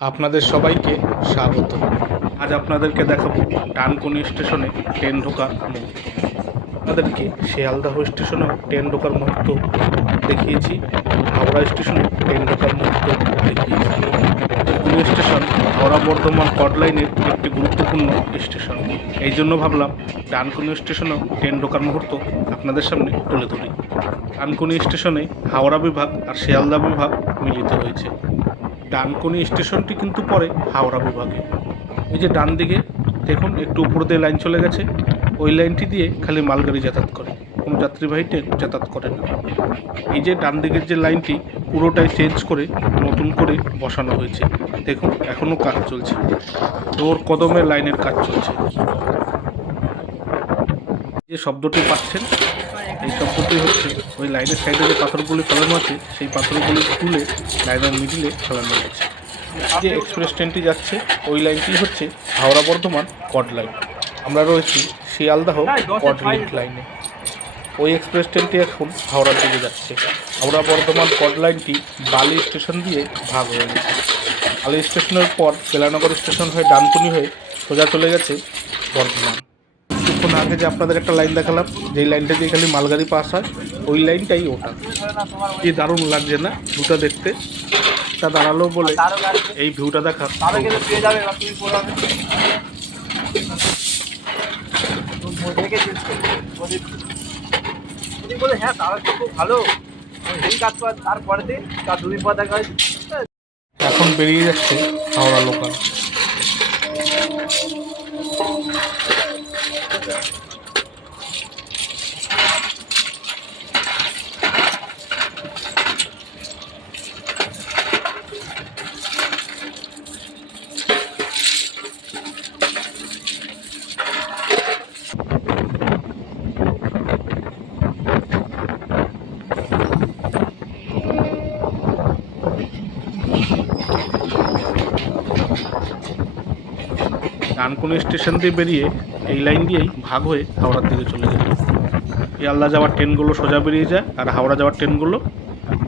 আপনাদের সবাইকে স্বাগত। আজ আপনাদেরকে দেখাবো ডানকুনি স্টেশনে ট্রেন ঢোকার মুহূর্ত। আপনাদেরকে শিয়ালদাহ স্টেশনেও ট্রেন ঢোকার মুহূর্ত দেখিয়েছি, হাওড়া স্টেশনে ট্রেন ঢোকার মুহূর্ত দেখিয়েছি। ডানকুনি স্টেশন হাওড়া বর্ধমান কট লাইনের একটি গুরুত্বপূর্ণ স্টেশন। এই জন্য ভাবলাম ডানকুনি স্টেশনেও ট্রেন ঢোকার মুহূর্ত আপনাদের সামনে তুলে ধরি। ডানকুনি স্টেশনে হাওড়া বিভাগ আর শিয়ালদা বিভাগ মিলিত হয়েছে। ডানকুনি স্টেশনটি কিন্তু পড়ে হাওড়া বিভাগে। এই যে ডান দিকে, দেখুন, একটু উপর দিয়ে লাইন চলে গেছে। ওই লাইনটি দিয়ে খালি মালগাড়ি যাতায়াত করে। কোনো যাত্রীবাহী ট্রেন যাতায়াত করে না। এই যে ডান দিকের যে লাইনটি, পুরোটাই চেঞ্জ করে, নতুন করে বসানো হয়েছে। দেখুন এখনও কাজ চলছে। ওর কদমে লাইনের কাজ চলছে। যে শব্দটি পাচ্ছেন এই শব্দটি হচ্ছে ওই লাইনের সাইডে যে পাথরগুলি ফেলানো আছে, সেই পাথরগুলি তুলে লাইনের মিডিলে ফেলানো হচ্ছে। যে এক্সপ্রেস ট্রেনটি যাচ্ছে, ওই লাইনটি হচ্ছে হাওড়া বর্ধমান কট লাইন। আমরা রয়েছি শিয়ালদাহ কট লিঙ্ক লাইনে। ওই এক্সপ্রেস ট্রেনটি এখন হাওড়ার দিকে যাচ্ছে। হাওড়া বর্ধমান কট লাইনটি বালি স্টেশন দিয়ে ভাগ হয়ে গেছে। বালি স্টেশনের পর বেলানগর স্টেশন হয়ে ডানকুনি হয়ে সোজা চলে গেছে বর্ধমান। কিছুক্ষণ আগে যে আপনাদের একটা লাইন দেখালাম, যেই লাইনটা দিয়ে খালি মালগাড়ি পাস হয়, ওই লাইনটাই ওটা। কি দারুণ লাগছে না? দুটো দেখতে। তা দাঁড়াল বলে এই ভিউটা দেখা বলে হ্যাঁ তাহলে তো খুব ভালো এই কাজ তার দেখা এখন বেরিয়ে যাচ্ছে Howrah local Canada. Dankuni station দিয়ে বেরিয়ে এই লাইন দিয়েই ভাগ হয়ে হাওড়ার দিকে চলে যায় শিয়ালদা যাওয়ার ট্রেনগুলো সোজা বেরিয়ে যায় আর হাওড়া যাওয়ার ট্রেনগুলো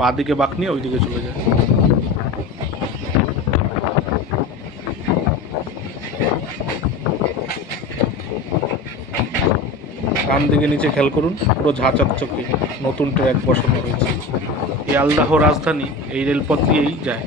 বাঁ দিকে বাঁক নিয়ে ওই দিকে চলে যায়। ডান দিকে নিচে খেয়াল করুন, পুরো ঝাঁ চকচকে নতুন ট্র্যাক বসানো হয়েছে শিয়ালদাহ রাজধানী এই রেলপথ দিয়েই যায়।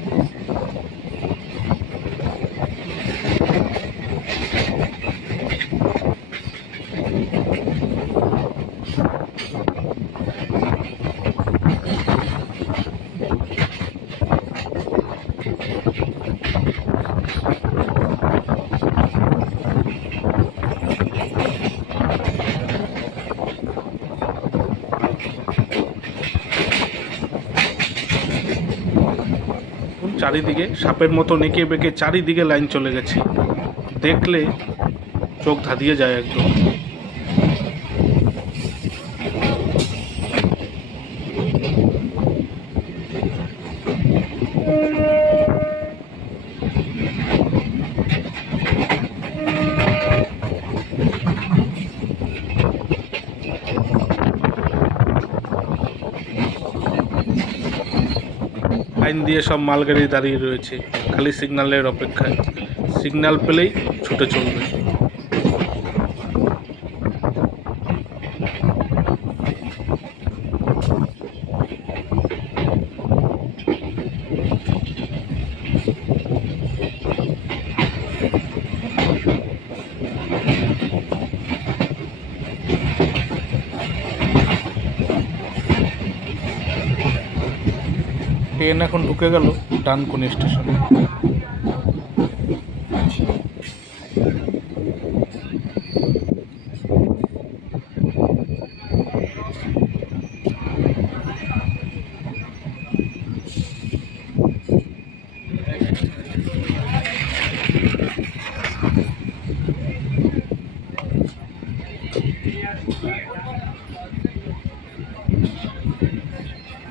চারিদিকে সাপের মতো নেকে বেঁকে চারিদিকে লাইন চলে গেছে। দেখলে চোখ ধাঁধিয়ে যায় একদম। লাইন দিয়ে সব মালগাড়ি দাঁড়িয়ে রয়েছে খালি সিগন্যালের অপেক্ষায়। সিগন্যাল পেলেই ছুটে চলবে। ট্রেন এখন ঢুকে গেল ডানকুনি স্টেশনে।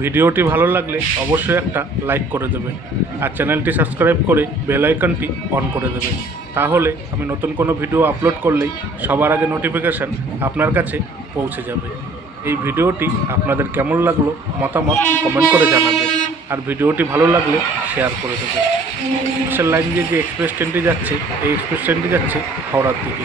ভিডিওটি ভালো লাগলে অবশ্যই একটা লাইক করে দেবেন আর চ্যানেলটি সাবস্ক্রাইব করে বেল আইকনটি অন করে দেবেন। তাহলে আমি নতুন কোনো ভিডিও আপলোড করলেই সবার আগে নোটিফিকেশান আপনার কাছে পৌঁছে যাবে। এই ভিডিওটি আপনাদের কেমন লাগল মতামত কমেন্ট করে জানাবেন আর ভিডিওটি ভালো লাগলে শেয়ার করে দেবেন। লাইন দিয়ে যে এক্সপ্রেস ট্রেনটি যাচ্ছে, এই এক্সপ্রেস ট্রেনটি যাচ্ছে হাওড়ার দিকে।